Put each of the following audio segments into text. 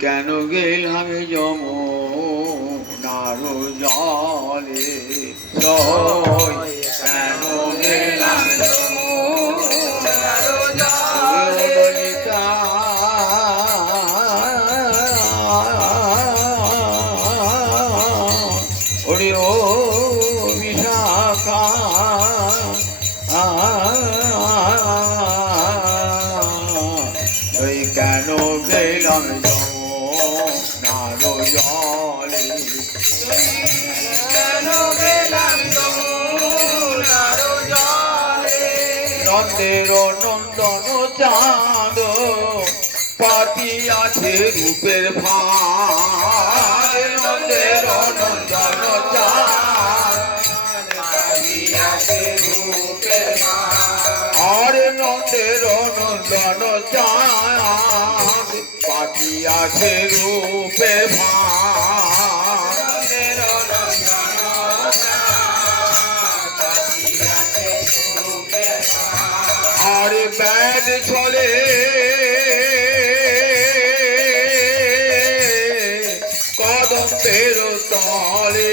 কেন গেলাম যম নারো জলে কেন গেলাম ওরে ও নন্দের নন্দন চাঁদ পাতি আছে রূপের ভার। নন্দের নন্দন আরে নন্দের নন্দন চাঁদ পাতি আছে রূপের ব্যাড চলে। কদম পেরো তলে।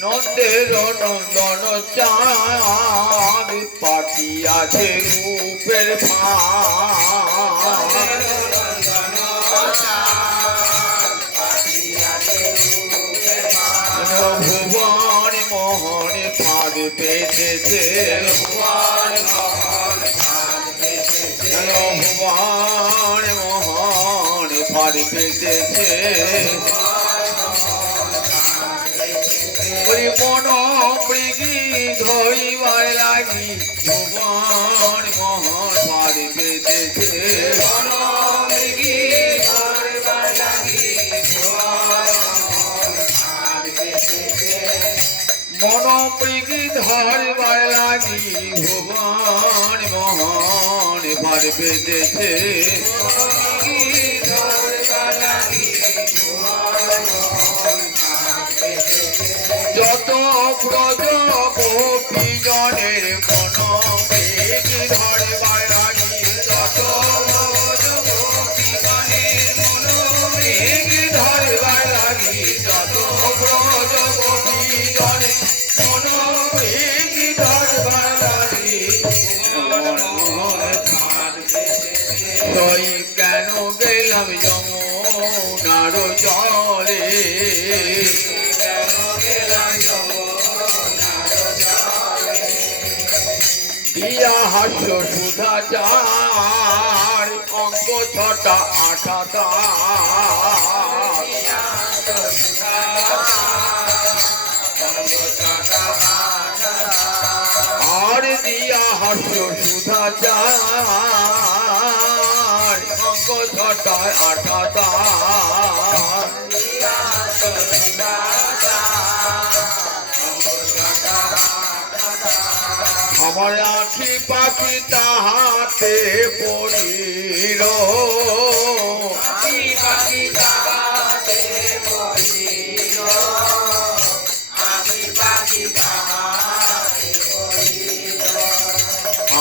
নন্দের নন্দন চাঁদ পাখি আছে রূপের ভুবন মোহন ফাঁদ পেতেছে ভুবন মোহন ফাঁদ পেতেছে মন ধরিবার লাগি ভুবন মোহন ফাঁদ পেতেছে মন মৃগী ধরিবার লাগি মন মৃগী ধরবার লাগি ভুবন মোহন পেতেছে যত ব্রজ গোপী জনের মন বেগি ধরে লাগি যত হাস্য সুধা চার অঙ্গ ছটা আঠাটা আর দিয়া হাস্য সুধা চার অঙ্গ ছটা আঠাটা আমার আখি পাখি তাহাতে পড়িল।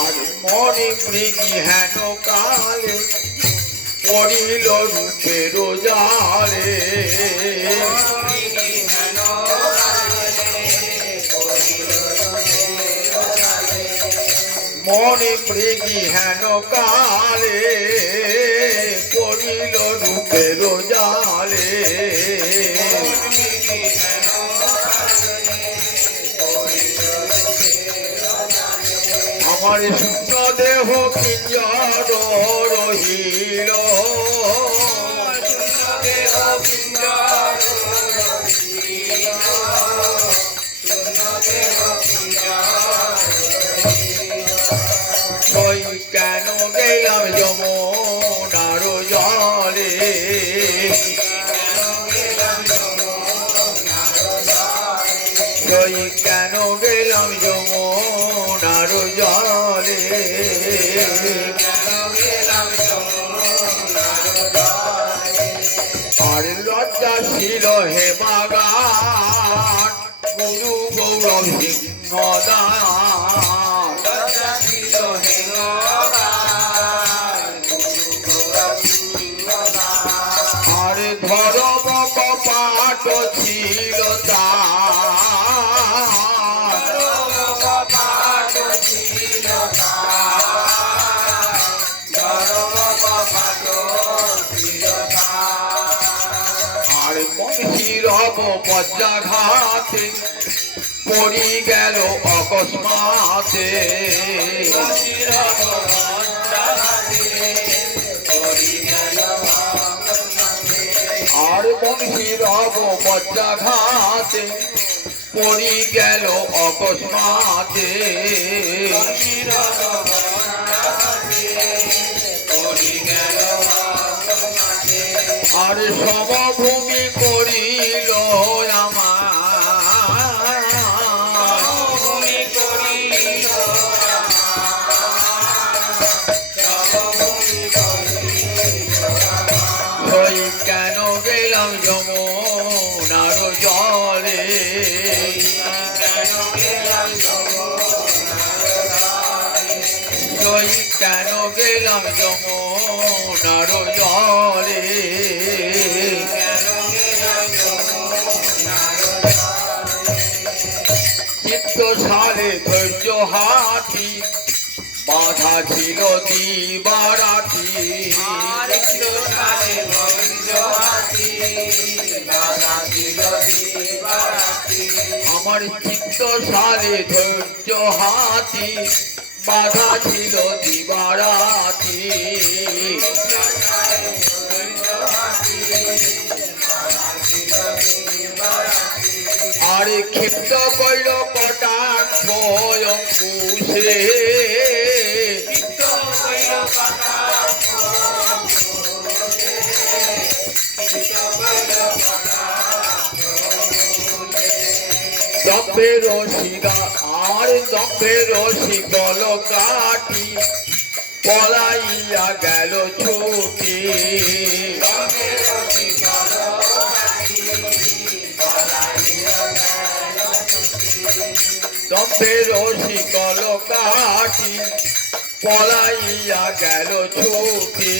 আর মনে মৃগী হেন কালে পড়িল রূপের জালে মনে মৃগী হেন কালে পড়িল রূপের জালে। আমার শুদ্ধ দেহ পিঞ্জর রহিল। ওই যমুনার জলে। আর লজ্জাশীল হেমাগান গুরু গৌরব সিংহ দান। আর ধরম কপাট ছিল তার। বজ্রাঘাতে পড়ি গেল অকস্মাতে। আর মহিরব বজ্রাঘাতে পড়ি গেল অকস্মাতে। আর সমভূমি করিল আমার সই কেন গেলাম যমুনার জলে। চিত্ত সারে ধৈর্য হাতি, বাধা ছিল দিবারাতি। আমার চিত্ত সারে ধৈর্য হাতি বাধা ছিল দিবারাতি। আরে ক্ষিপ্ত কইল কটাক্ষ অঙ্কুশে। দম্ভে রসিকা আর দম্ভে রসিকল কাটি পলাইয়া গেল ছুটি দম্ভে রসিকল কাটি পলাইয়া গেল ছুটি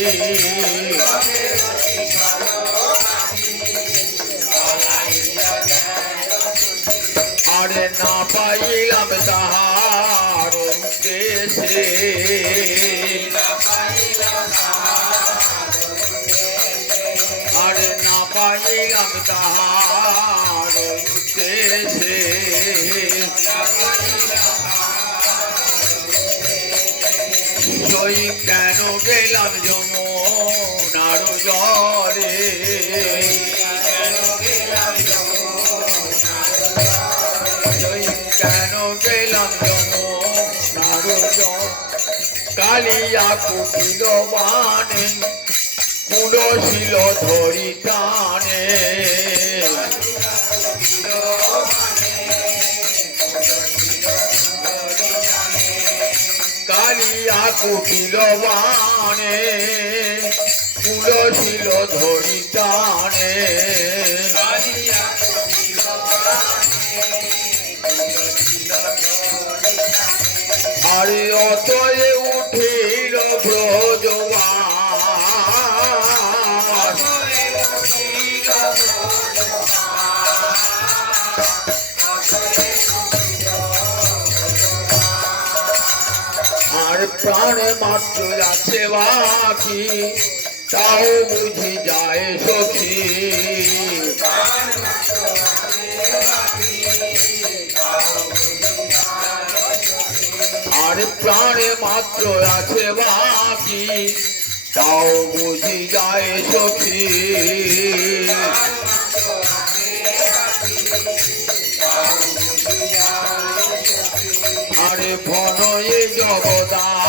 আরে না পাইলাম তাহার উদ্দেশে আরে না পাইলাম তাহার উদ্দেশে সই কেন গেলাম যমুনার জলে? কালিয়া কুটিল বানে কুলশীল ধরি টানে কালিয়া কুটিল বানে কুলশীল ধরি টানে আরে অতয়ে মাত্র আছে বাকি, তাও বুঝি যায় সখী। আর প্রাণে মাত্র আছে বাকি, তাও বুঝি যায় সখী। আরে ভনয়ে জগদা